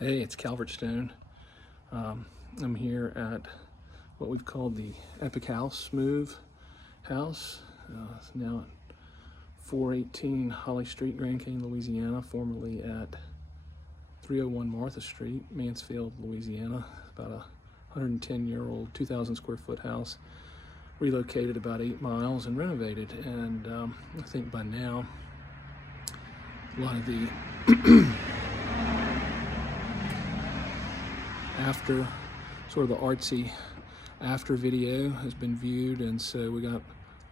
Hey, it's Calvert Stone. I'm here at what we've called the Epic House Move House. It's now at 418 Holly Street, Grand Canyon, Louisiana, formerly at 301 Martha Street, Mansfield, Louisiana. About a 110-year-old, 2,000 square foot house, relocated about 8 miles and renovated. And I think by now, a lot of the after sort of the artsy after video has been viewed, and so we got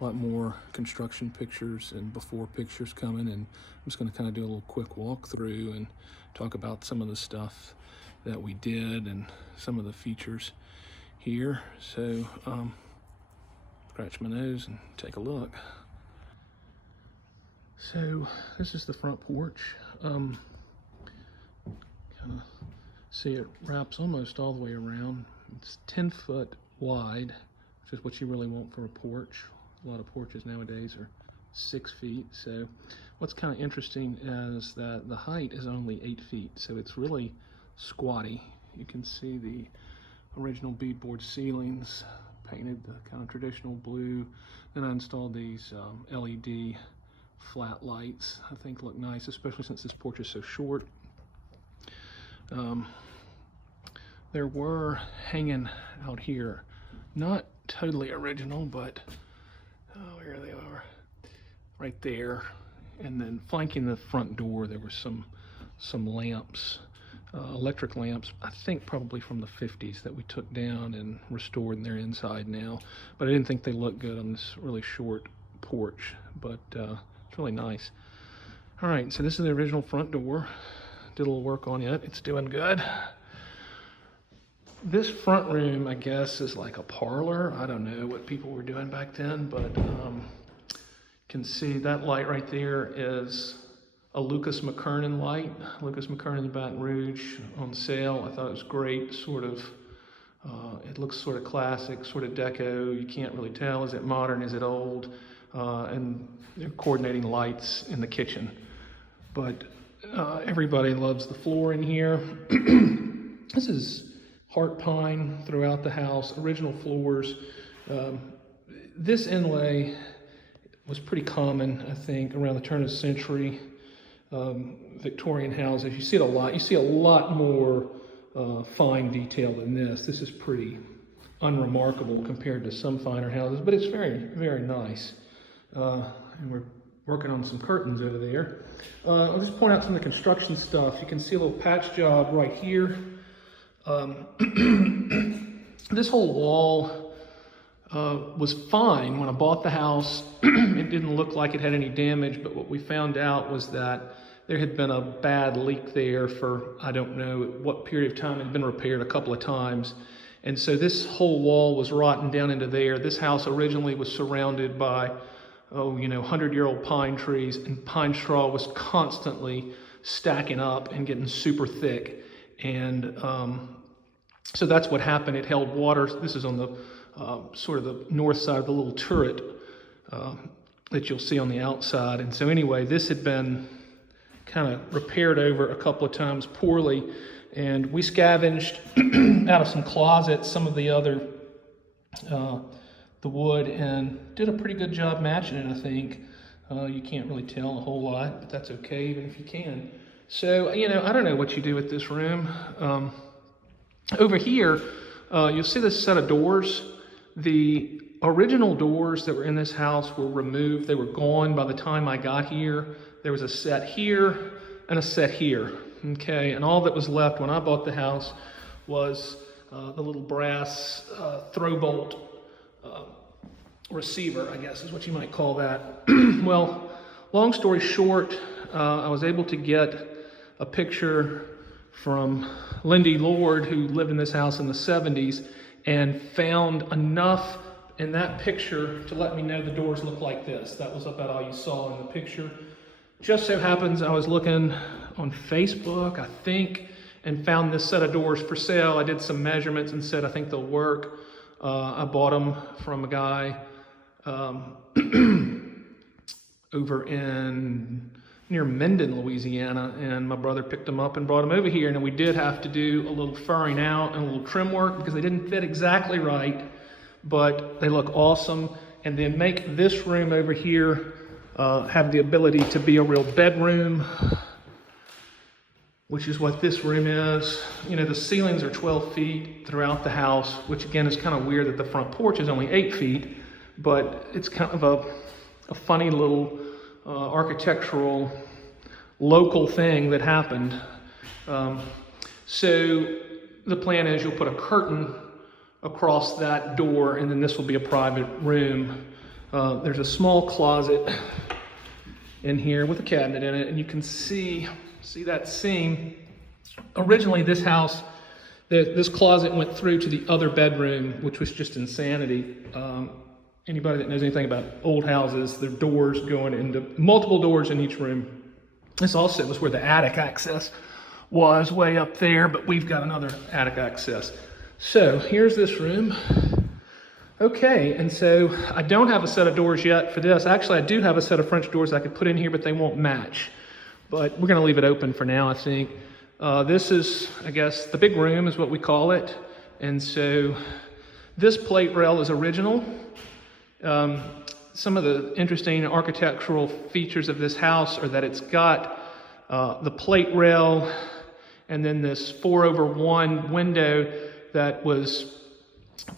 a lot more construction pictures and before pictures coming, and I'm just going to kind of do a little quick walkthrough and talk about some of the stuff that we did and some of the features here. So scratch my nose and take a look. So this is the front porch. Kind of see it wraps almost all the way around. It's 10 foot wide, which is what you really want for a porch. A lot of porches nowadays are 6 feet. So what's kind of interesting is that the height is only 8 feet. So it's really squatty. You can see the original beadboard ceilings, painted the kind of traditional blue. Then I installed these LED flat lights. I think look nice, especially since this porch is so short. There were hanging out here, not totally original, but here they are, right there. And then flanking the front door, there were some lamps, electric lamps, I think probably from the 50s, that we took down and restored, and they're inside now. But I didn't think they looked good on this really short porch, but it's really nice. All right, so this is the original front door. Did a little work on it. It's doing good. This front room, I guess, is like a parlor. I don't know what people were doing back then, but you can see that light right there is a Lucas McKernan light. Lucas McKernan's Baton Rouge on sale. I thought it was great. Sort of, it looks sort of classic, sort of deco. You can't really tell. Is it modern? Is it old? And they're coordinating lights in the kitchen. But everybody loves the floor in here. This is heart pine throughout the house, original floors. This inlay was pretty common, I think, around the turn of the century. Victorian houses, you see it a lot. You see a lot more fine detail than this. This is pretty unremarkable compared to some finer houses, but it's very, very nice. And we're working on some curtains over there. I'll just point out some of the construction stuff. You can see a little patch job right here. This whole wall was fine when I bought the house. It didn't look like it had any damage, but what we found out was that there had been a bad leak there for, I don't know what period of time. It had been repaired a couple of times. And so this whole wall was rotten down into there. This house originally was surrounded by 100-year-old pine trees, and pine straw was constantly stacking up and getting super thick. And so that's what happened. It held water. This is on the sort of the north side of the little turret that you'll see on the outside. And so anyway, this had been kind of repaired over a couple of times poorly, and we scavenged out of some closets some of the other the wood and did a pretty good job matching it, I think. You can't really tell a whole lot, but that's okay, even if you can. So, I don't know what you do with this room. Over here, you'll see this set of doors. The original doors that were in this house were removed. They were gone by the time I got here. There was a set here and a set here, okay? And all that was left when I bought the house was the little brass throw bolt receiver, I guess is what you might call that. Well, long story short, I was able to get a picture from Lindy Lord, who lived in this house in the 70s, and found enough in that picture to let me know the doors look like this. That was about all you saw in the picture. Just so happens I was looking on Facebook, I think, and found this set of doors for sale. I did some measurements and said, I think they'll work. I bought them from a guy over in near Minden, Louisiana, and my brother picked them up and brought them over here. And we did have to do a little furring out and a little trim work because they didn't fit exactly right, but they look awesome. And then make this room over here have the ability to be a real bedroom, which is what this room is. You know, the ceilings are 12 feet throughout the house, which again is kind of weird that the front porch is only 8 feet, but it's kind of a funny little architectural local thing that happened. So the plan is you'll put a curtain across that door, and then this will be a private room. There's a small closet in here with a cabinet in it, and you can see that seam. Originally this house, this closet went through to the other bedroom, which was just insanity. Anybody that knows anything about old houses, the doors going into multiple doors in each room. This also was where the attic access was, way up there, but we've got another attic access. So here's this room. Okay, and so I don't have a set of doors yet for this. Actually, I do have a set of French doors I could put in here, but they won't match. But we're gonna leave it open for now, I think. This is, I guess, the big room is what we call it. And so this plate rail is original. Some of the interesting architectural features of this house are that it's got the plate rail and then this 4/1 window that was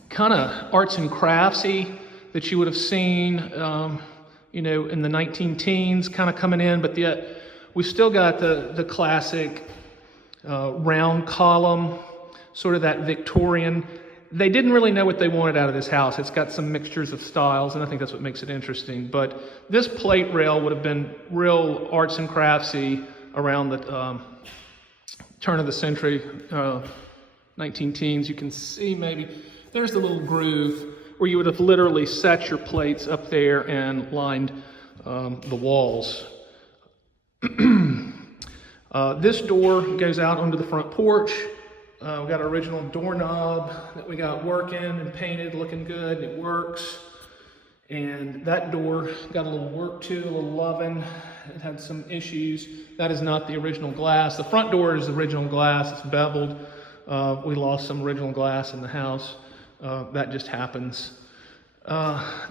kind of arts and craftsy that you would have seen, you know, in the 19-teens kind of coming in, but yet we've still got the classic round column, sort of that Victorian. They didn't really know what they wanted out of this house. It's got some mixtures of styles, and I think that's what makes it interesting. But this plate rail would have been real arts and craftsy around the turn of the century, 19-teens. You can see maybe there's the little groove where you would have literally set your plates up there and lined the walls. This door goes out onto the front porch. We got an original doorknob that we got working and painted, looking good. It works. And that door got a little work to, a little loving. It had some issues. That is not the original glass. The front door is original glass. It's beveled. We lost some original glass in the house. That just happens.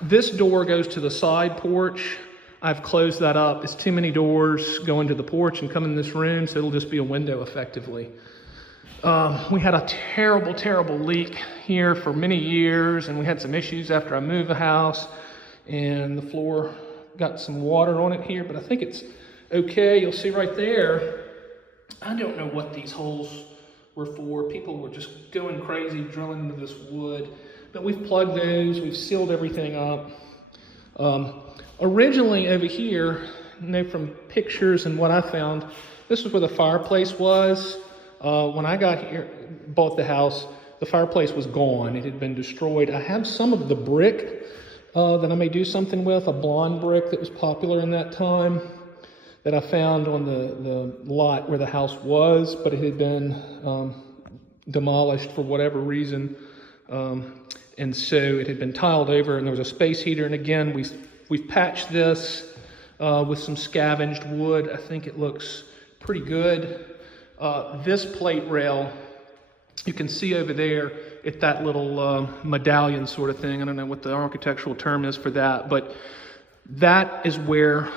This door goes to the side porch. I've closed that up. It's too many doors going to the porch and come in this room, so it'll just be a window effectively. We had a terrible, terrible leak here for many years, and we had some issues after I moved the house, and the floor got some water on it here, but I think it's okay. You'll see right there, I don't know what these holes were for. People were just going crazy drilling into this wood, but we've plugged those, we've sealed everything up. Originally over here, you know, from pictures and what I found, this was where the fireplace was. When I got here, bought the house, the fireplace was gone. It had been destroyed. I have some of the brick that I may do something with, a blonde brick that was popular in that time that I found on the lot where the house was, but it had been demolished for whatever reason. And so it had been tiled over, and there was a space heater. And again, we've patched this with some scavenged wood. I think it looks pretty good. This plate rail, you can see over there at that little medallion sort of thing. I don't know what the architectural term is for that, but that is where,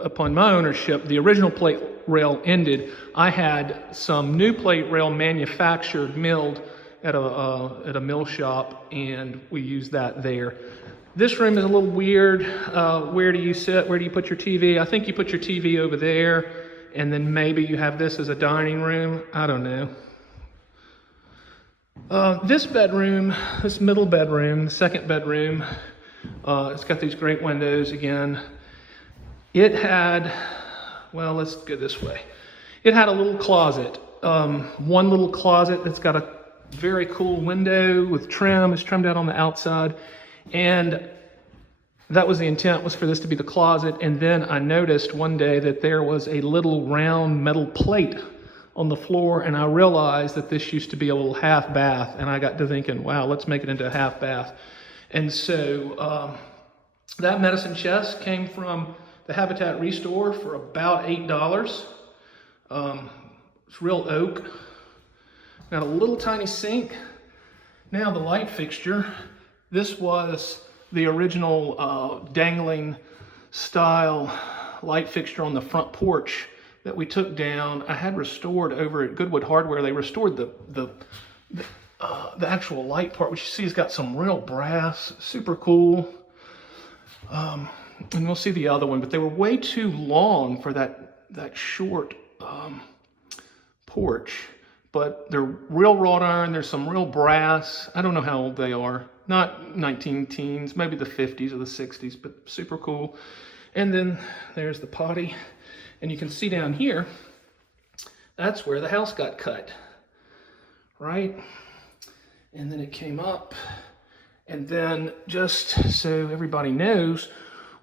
upon my ownership, the original plate rail ended. I had some new plate rail manufactured, milled at a mill shop, and we used that there. This room is a little weird. Where do you sit? Where do you put your TV? I think you put your TV over there. And then maybe you have this as a dining room. I don't know. This bedroom, this middle bedroom, the second bedroom, it's got these great windows again. It had, well, let's go this way. It had a little closet. One little closet that's got a very cool window with trim. It's trimmed out on the outside. And that was the intent, was for this to be the closet. And then I noticed one day that there was a little round metal plate on the floor, and I realized that this used to be a little half bath, and I got to thinking, wow, let's make it into a half bath. And so that medicine chest came from the Habitat Restore for about $8. It's real oak. Got a little tiny sink. Now the light fixture. This was the original dangling style light fixture on the front porch that we took down. I had restored over at Goodwood Hardware. They restored the actual light part, which you see has got some real brass, super cool. And we'll see the other one, but they were way too long for that short porch. But they're real wrought iron. There's some real brass. I don't know how old they are. Not 19 teens, maybe the 50s or the 60s, but super cool. And then there's the potty. And you can see down here, that's where the house got cut, right? And then it came up. And then just so everybody knows,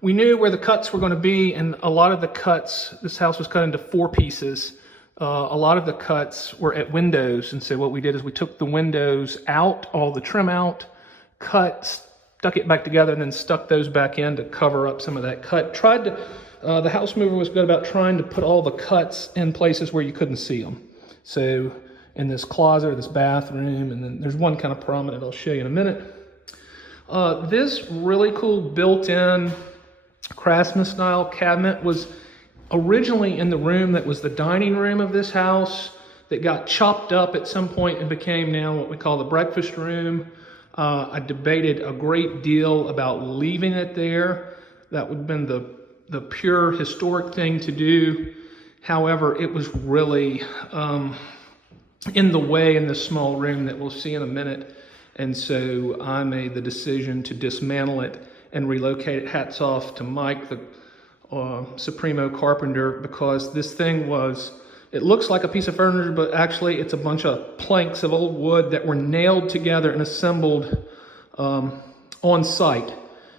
we knew where the cuts were going to be, and a lot of the cuts, this house was cut into 4 pieces. A lot of the cuts were at windows, and so what we did is we took the windows out, all the trim out, stuck it back together, and then stuck those back in to cover up some of that cut. The house mover was good about trying to put all the cuts in places where you couldn't see them. So in this closet or this bathroom, and then there's one kind of prominent I'll show you in a minute. This really cool built-in Craftsman style cabinet was originally in the room that was the dining room of this house that got chopped up at some point and became now what we call the breakfast room. I debated a great deal about leaving it there. That would have been the pure historic thing to do. However, it was really in the way in this small room that we'll see in a minute. And so I made the decision to dismantle it and relocate it. Hats off to Mike, the Supremo carpenter, because this thing it looks like a piece of furniture, but actually it's a bunch of planks of old wood that were nailed together and assembled on site.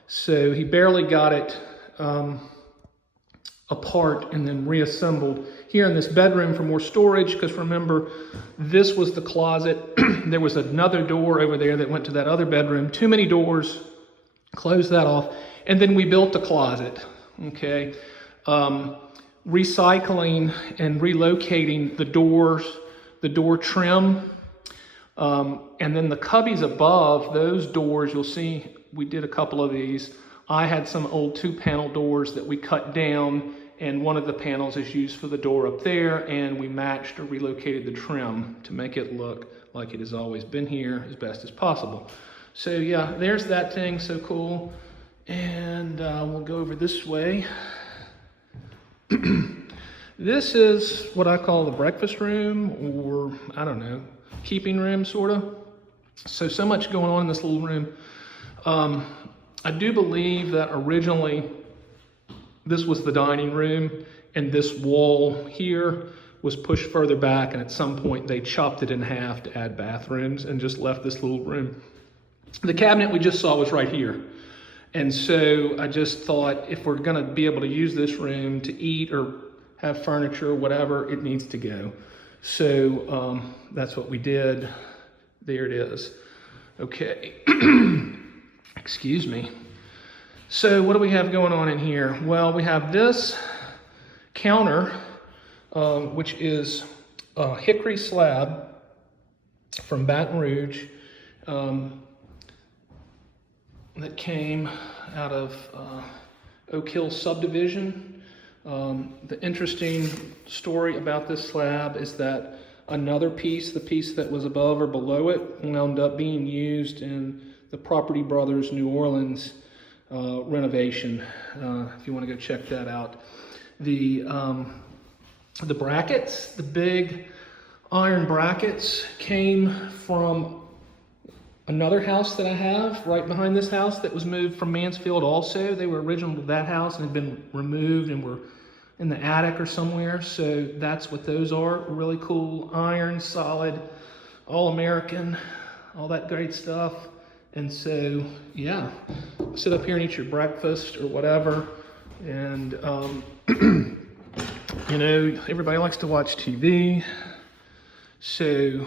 So he barely got it apart and then reassembled here in this bedroom for more storage, because remember, this was the closet. There was another door over there that went to that other bedroom. Too many doors, closed that off, and then we built the closet, okay? Recycling and relocating the doors, the door trim, and then the cubbies above those doors, you'll see we did a couple of these. I had some old 2-panel doors that we cut down, and one of the panels is used for the door up there, and we matched or relocated the trim to make it look like it has always been here as best as possible. So yeah, there's that thing, so cool. And we'll go over this way. This is what I call the breakfast room, or I don't know, keeping room sort of. So much going on in this little room. I do believe that originally this was the dining room, and this wall here was pushed further back, and at some point they chopped it in half to add bathrooms and just left this little room. The cabinet we just saw was right here. And so I just thought, if we're gonna be able to use this room to eat or have furniture or whatever, it needs to go. So that's what we did. There it is. Okay, excuse me. So what do we have going on in here? Well, we have this counter, which is a hickory slab from Baton Rouge that came out of Oak Hill subdivision. The interesting story about this slab is that another piece, the piece that was above or below it, wound up being used in the Property Brothers New Orleans renovation. If you want to go check that out. The brackets, the big iron brackets, came from another house that I have right behind this house that was moved from Mansfield also. They were original to that house and had been removed and were in the attic or somewhere. So that's what those are. Really cool, iron, solid, all American, all that great stuff. And so, yeah, sit up here and eat your breakfast or whatever. And, you know, everybody likes to watch TV. So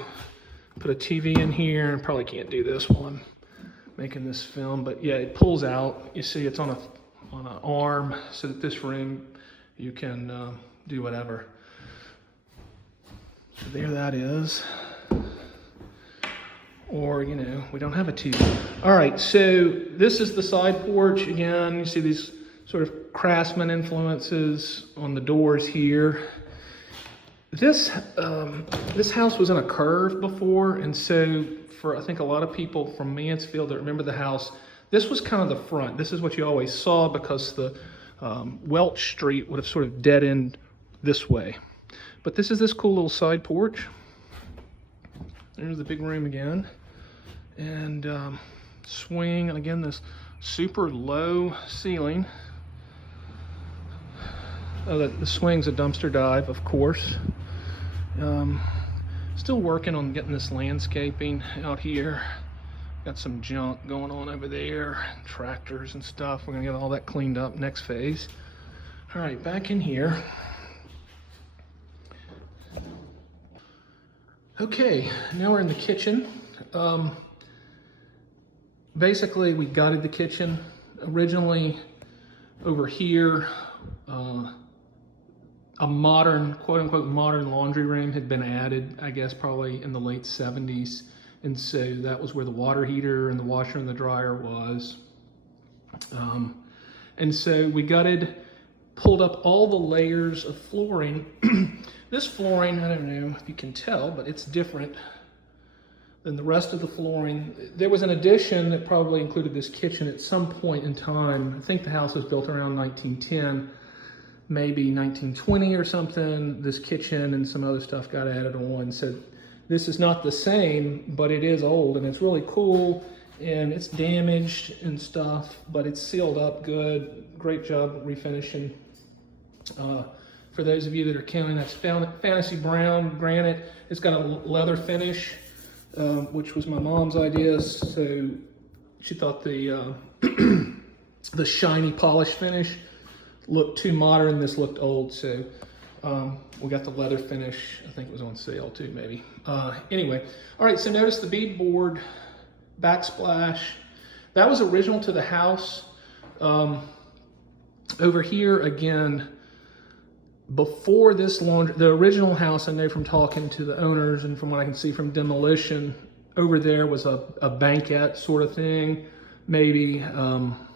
put a TV in here. I probably can't do this while I'm making this film, but yeah, it pulls out. You see it's on a an arm so that this room you can do whatever. So there that is. Or, you know, we don't have a TV. All right, so this is the side porch. Again, you see these sort of craftsman influences on the doors here. This house was in a curve before, and so for I think a lot of people from Mansfield that remember the house, this was kind of the front. This is what you always saw because the Welch Street would have sort of dead end this way. But this is this cool little side porch. There's the big room again. And swing, and again, this super low ceiling. Oh, the swing's a dumpster dive, of course. Still working on getting this landscaping out here. Got some junk going on over there, tractors and stuff. We're gonna get all that cleaned up next phase. All right, back in here. Okay, now we're in the kitchen. Basically, we gutted the kitchen. Originally, over here, a modern, quote-unquote, modern laundry room had been added, I guess, probably in the late 70s. And so that was where the water heater and the washer and the dryer was. And so we gutted, pulled up all the layers of flooring. This flooring, I don't know if you can tell, but it's different than the rest of the flooring. There was an addition that probably included this kitchen at some point in time. I think the house was built around 1910, maybe 1920 or something. This kitchen and some other stuff got added on. So this is not the same, but it is old and it's really cool, and it's damaged and stuff, but it's sealed up good. Great job refinishing. For those of you that are counting, that's Fantasy Brown granite. It's got a leather finish, which was my mom's idea. So she thought the the shiny polish finish looked too modern. This looked old, so we got the leather finish. I think it was on sale too, maybe. Anyway, all right. So notice the beadboard backsplash. That was original to the house. Over here again. Before this laundry, the original house, I know from talking to the owners and from what I can see from demolition, over there was a banquette sort of thing, maybe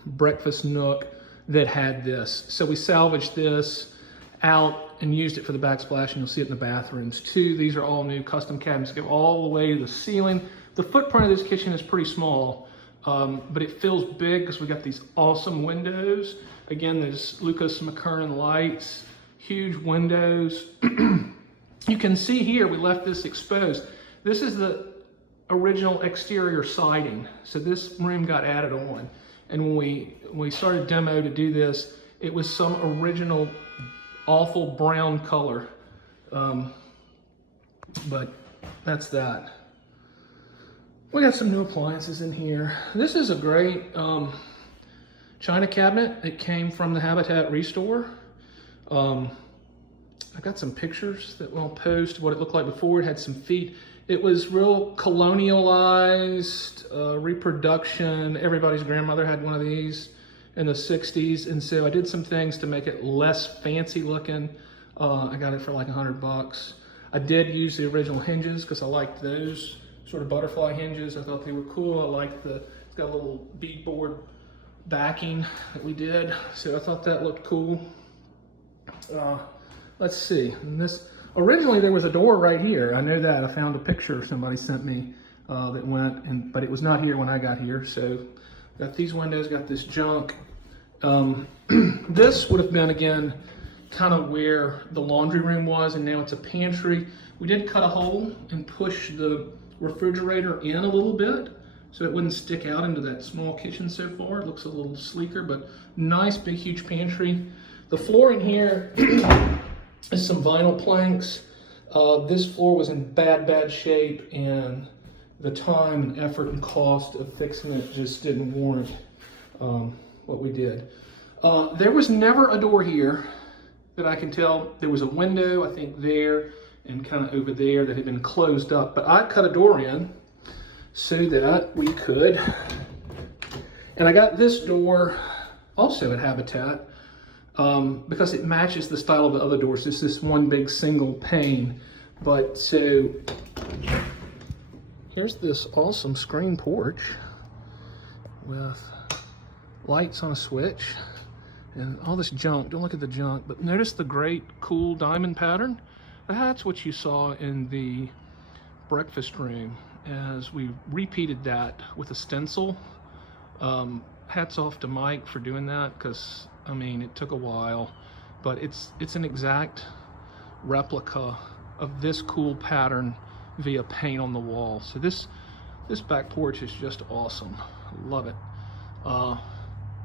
breakfast nook that had this. So we salvaged this out and used it for the backsplash, and you'll see it in the bathrooms too. These are all new custom cabinets that go all the way to the ceiling. The footprint of this kitchen is pretty small, but it feels big because we got these awesome windows. Again, there's Lucas McKernan lights. Huge windows. You can see here, we left this exposed. This is the original exterior siding. So this room got added on. And when we started demo to do this, it was some original awful brown color. But that's that. We got some new appliances in here. This is a great china cabinet. It came from the Habitat Restore. I got some pictures that we'll post what it looked like before. It had some feet. It was real colonialized reproduction. Everybody's grandmother had one of these in the 60s. And so I did some things to make it less fancy looking. I got it for like $100. I did use the original hinges because I liked those sort of butterfly hinges. I thought they were cool. I liked it's got a little beadboard backing that we did. So I thought that looked cool. Let's see. And originally there was a door right here. I know that. I found a picture somebody sent me that went, but it was not here when I got here. So got these windows, got this junk. This would have been, again, kind of where the laundry room was, and now it's a pantry. We did cut a hole and push the refrigerator in a little bit so it wouldn't stick out into that small kitchen so far. It looks a little sleeker, but nice, big, huge pantry. The floor in here is some vinyl planks. This floor was in bad shape, and the time and effort and cost of fixing it just didn't warrant what we did. There was never a door here that I can tell. There was a window, I think, there and kind of over there that had been closed up, but I cut a door in so that we could, and I got this door also at Habitat, because it matches the style of the other doors. It's this one big single pane. But so here's this awesome screen porch with lights on a switch and all this junk. Don't look at the junk, but notice the great cool diamond pattern. That's what you saw in the breakfast room, as we repeated that with a stencil. Hats off to Mike for doing that, because I mean it took a while, but it's an exact replica of this cool pattern via paint on the wall. So this back porch is just awesome. Love it.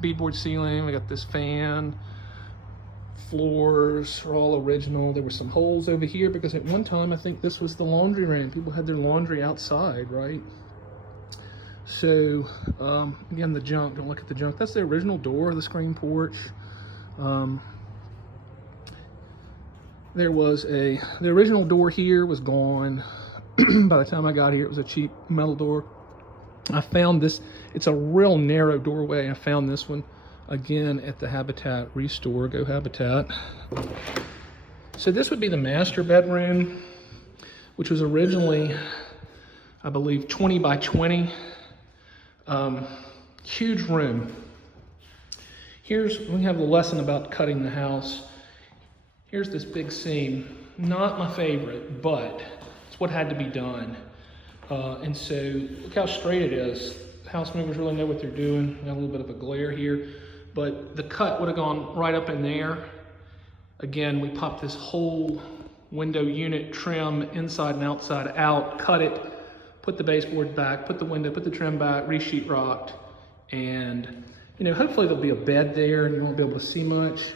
Beadboard ceiling. We got this fan. Floors are all original. There were some holes over here because at one time I think this was the laundry room. People had their laundry outside, right? So again, the junk. Don't look at the junk. That's the original door of the screen porch. The original door here was gone. By the time I got here, it was a cheap metal door. I found this, it's a real narrow doorway. I found this one again at the Habitat Restore. Go Habitat. So this would be the master bedroom, which was originally, I believe, 20 by 20. Huge room. We have a lesson about cutting the house. Here's this big seam. Not my favorite, but it's what had to be done. And so look how straight it is. House movers really know what they're doing. Got a little bit of a glare here, but the cut would have gone right up in there. Again, we popped this whole window unit trim inside and outside out, cut it, put the baseboard back, put the window, put the trim back, re-sheet rocked, and hopefully there'll be a bed there and you won't be able to see much.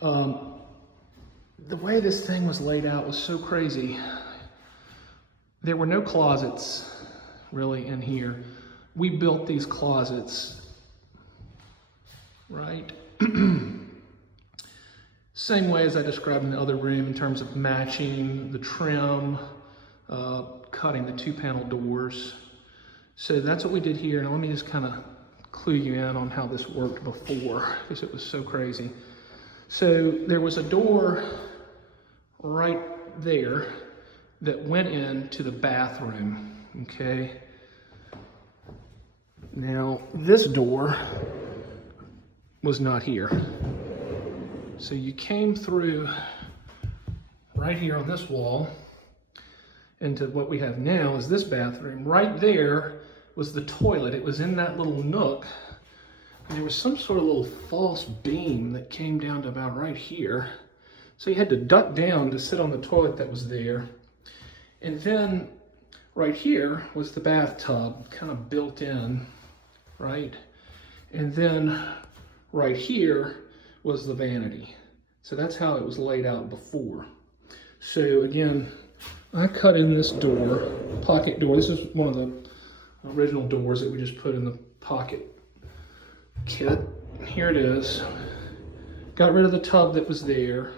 The way this thing was laid out was so crazy. There were no closets really in here. We built these closets, right? Same way as I described in the other room in terms of matching the trim, cutting the 2-panel doors. So that's what we did here. Now let me just kind of clue you in on how this worked before, because it was so crazy. So there was a door right there that went into the bathroom, okay? Now, this door was not here. So you came through right here on this wall into what we have now is this bathroom. Right there was the toilet. It was in that little nook. And there was some sort of little false beam that came down to about right here. So you had to duck down to sit on the toilet that was there. And then right here was the bathtub, kind of built in, right? And then right here was the vanity. So that's how it was laid out before. So again, I cut in this door, pocket door. This is one of the original doors that we just put in the pocket kit. Here it is. Got rid of the tub that was there,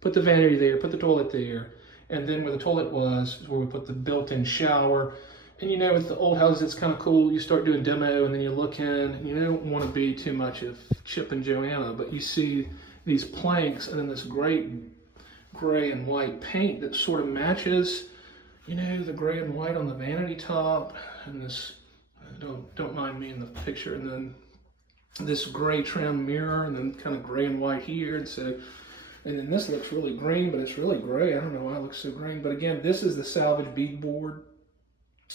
put the vanity there, put the toilet there, and then where the toilet was is where we put the built-in shower. And with the old houses, it's kind of cool. You start doing demo and then you look in, and you don't want to be too much of Chip and Joanna, but you see these planks and then this great gray and white paint that sort of matches, the gray and white on the vanity top, and this, don't mind me in the picture, and then this gray trim mirror, and then kind of gray and white here. And then this looks really green, but it's really gray. I don't know why it looks so green. But again, this is the salvage beadboard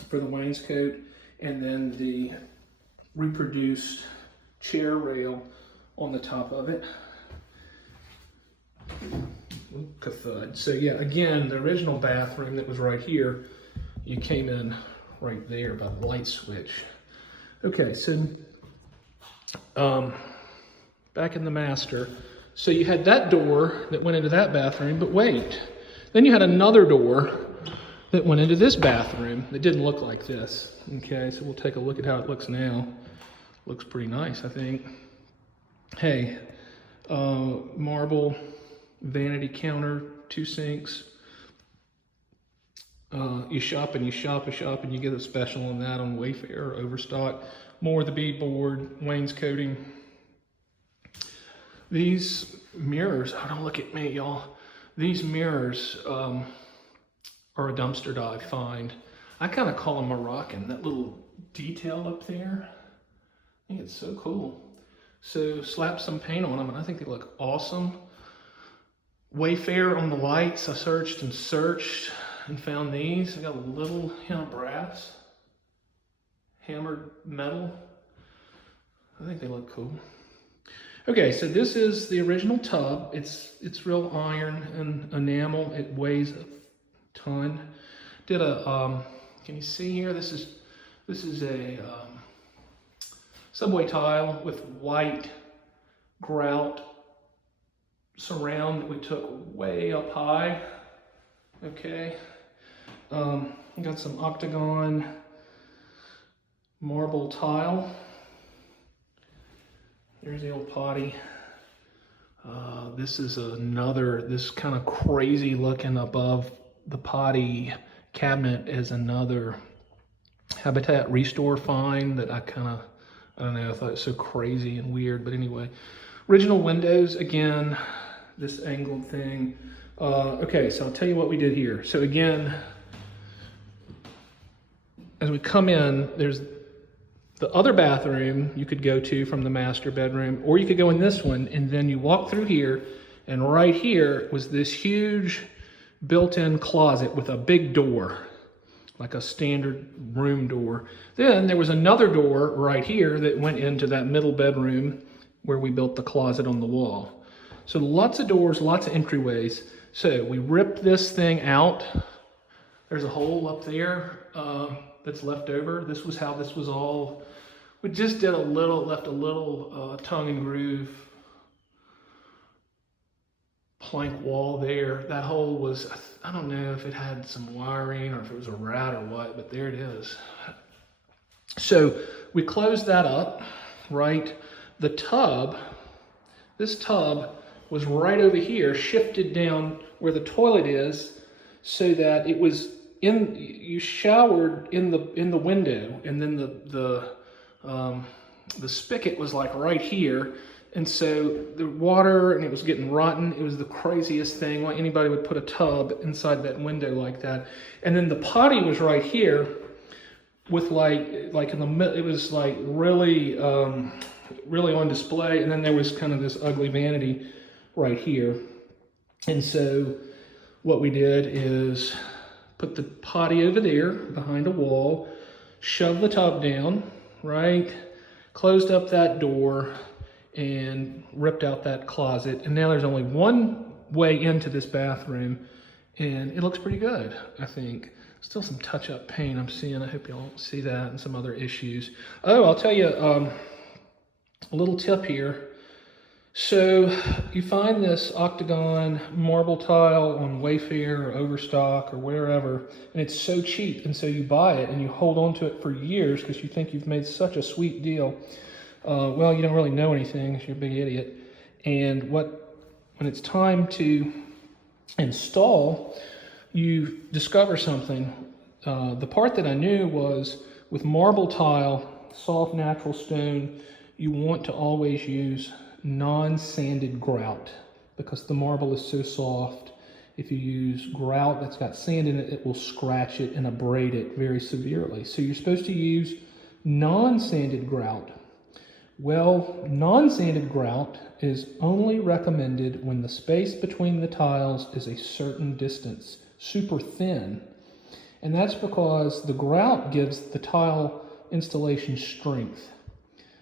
for the wainscot, and then the reproduced chair rail on the top of it. Cathode. So yeah, again, the original bathroom that was right here, you came in right there by the light switch. Okay, so back in the master. So you had that door that went into that bathroom, but wait. Then you had another door that went into this bathroom that didn't look like this. Okay, so we'll take a look at how it looks now. Looks pretty nice, I think. Hey, marble vanity counter, 2 sinks. You shop and you shop and shop and you get a special on that on Wayfair or Overstock. More of the beadboard, wainscoting. These mirrors, oh, don't look at me, y'all. These mirrors are a dumpster dive find. I kind of call them Moroccan, that little detail up there. I think it's so cool. So slap some paint on them and I think they look awesome. Wayfair on the lights, I searched and found these. I got a little hint of brass, hammered metal. I think they look cool. Okay, so this is the original tub. It's real iron and enamel. It weighs a ton. Did a can you see here? This is a subway tile with white grout surround that we took way up high. Okay, got some octagon marble tile. There's the old potty. This is this kind of crazy looking above the potty cabinet is another Habitat Restore find that I don't know, I thought it was so crazy and weird, but anyway. Original windows, again, this angled thing. Okay, so I'll tell you what we did here. So again, as we come in, there's the other bathroom you could go to from the master bedroom, or you could go in this one, and then you walk through here, and right here was this huge built-in closet with a big door, like a standard room door. Then there was another door right here that went into that middle bedroom where we built the closet on the wall. So lots of doors, lots of entryways. So we ripped this thing out. There's a hole up there that's left over. This was how this was all. We just did left a little tongue and groove plank wall there. That hole was, I don't know if it had some wiring or if it was a rat or what, but there it is. So we closed that up, right? The tub, this tub was right over here, shifted down where the toilet is, so that it was you showered in the window, and then the spigot was like right here. And so the water, and it was getting rotten. It was the craziest thing. Like anybody would put a tub inside that window like that. And then the potty was right here with like in the middle, it was like really on display. And then there was kind of this ugly vanity right here. And so what we did is put the potty over there behind a wall, shove the tub down, right? Closed up that door, and ripped out that closet. And now there's only one way into this bathroom, and it looks pretty good, I think. Still some touch-up paint I'm seeing. I hope y'all see that, and some other issues. Oh, I'll tell you a little tip here. So you find this octagon marble tile on Wayfair or Overstock or wherever, and it's so cheap, and so you buy it and you hold on to it for years because you think you've made such a sweet deal. Well, you don't really know anything because you're a big idiot. And when it's time to install, you discover something. The part that I knew was with marble tile, soft natural stone, you want to always use non-sanded grout because the marble is so soft. If you use grout that's got sand in it, it will scratch it and abrade it very severely. So you're supposed to use non-sanded grout. Well, non-sanded grout is only recommended when the space between the tiles is a certain distance, super thin. And that's because the grout gives the tile installation strength.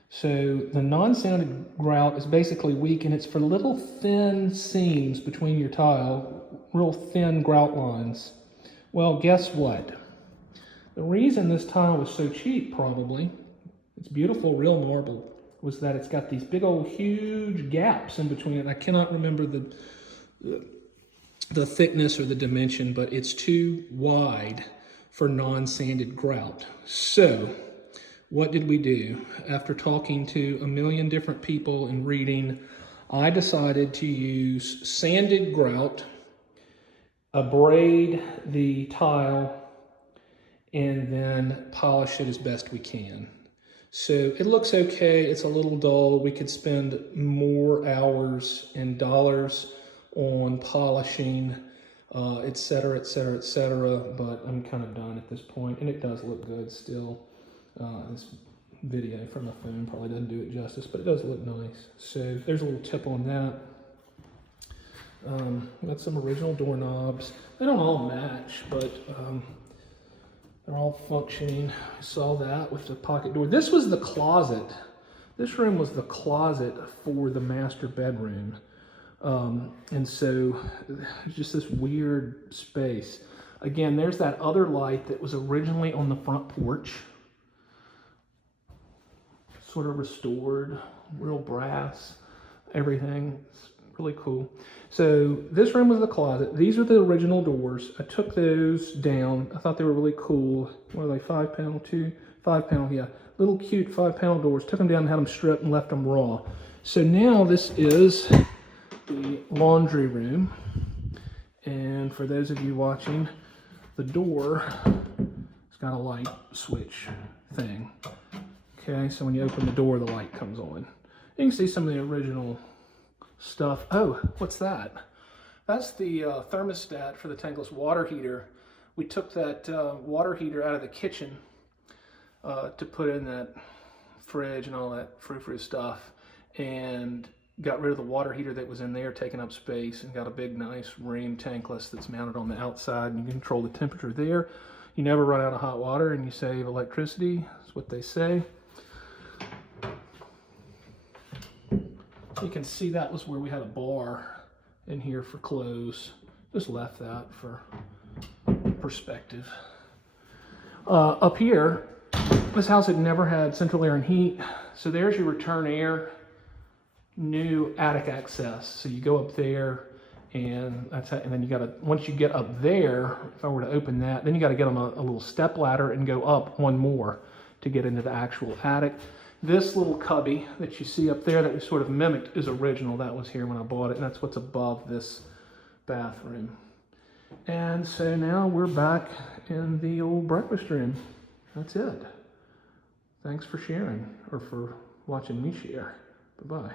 So the non-sanded grout is basically weak, and it's for little thin seams between your tile, real thin grout lines. Well, guess what? The reason this tile was so cheap, probably, it's beautiful real marble, was that it's got these big old huge gaps in between it. I cannot remember the thickness or the dimension, but it's too wide for non-sanded grout. So what did we do? After talking to a million different people and reading, I decided to use sanded grout, abrade the tile, and then polish it as best we can. So it looks okay. It's a little dull. We could spend more hours and dollars on polishing, et cetera, et cetera, et cetera. But I'm kind of done at this point, and it does look good still. This video from my phone probably doesn't do it justice, but it does look nice. So there's a little tip on that. Got some original doorknobs. They don't all match, but they're all functioning. I saw that with the pocket door. This was the closet. This room was the closet for the master bedroom. And so it's just this weird space. Again, there's that other light that was originally on the front porch. Sort of restored, real brass, everything. It's really cool. So this room was the closet. These are the original doors. I took those down. I thought they were really cool. What are they, 5 panel, 5 panel, yeah. Little cute 5 panel doors. Took them down and had them stripped and left them raw. So now this is the laundry room. And for those of you watching, the door, it's got a light switch thing. Okay, so when you open the door, the light comes on. You can see some of the original stuff. Oh, what's that? That's the thermostat for the tankless water heater. We took that water heater out of the kitchen to put in that fridge and all that frou-frou stuff, and got rid of the water heater that was in there, taking up space, and got a big, nice Rheem tankless that's mounted on the outside, and you can control the temperature there. You never run out of hot water, and you save electricity. That's what they say. You can see that was where we had a bar in here for clothes. Just left that for perspective. Up here, this house had never had central air and heat. So there's your return air, new attic access. So you go up there, and that's how, and then you gotta, once you get up there, if I were to open that, then you gotta get on a little step ladder and go up one more to get into the actual attic. This little cubby that you see up there that we sort of mimicked is original. That was here when I bought it, and that's what's above this bathroom. And so now we're back in the old breakfast room. That's it. Thanks for sharing, or for watching me share. Bye-bye.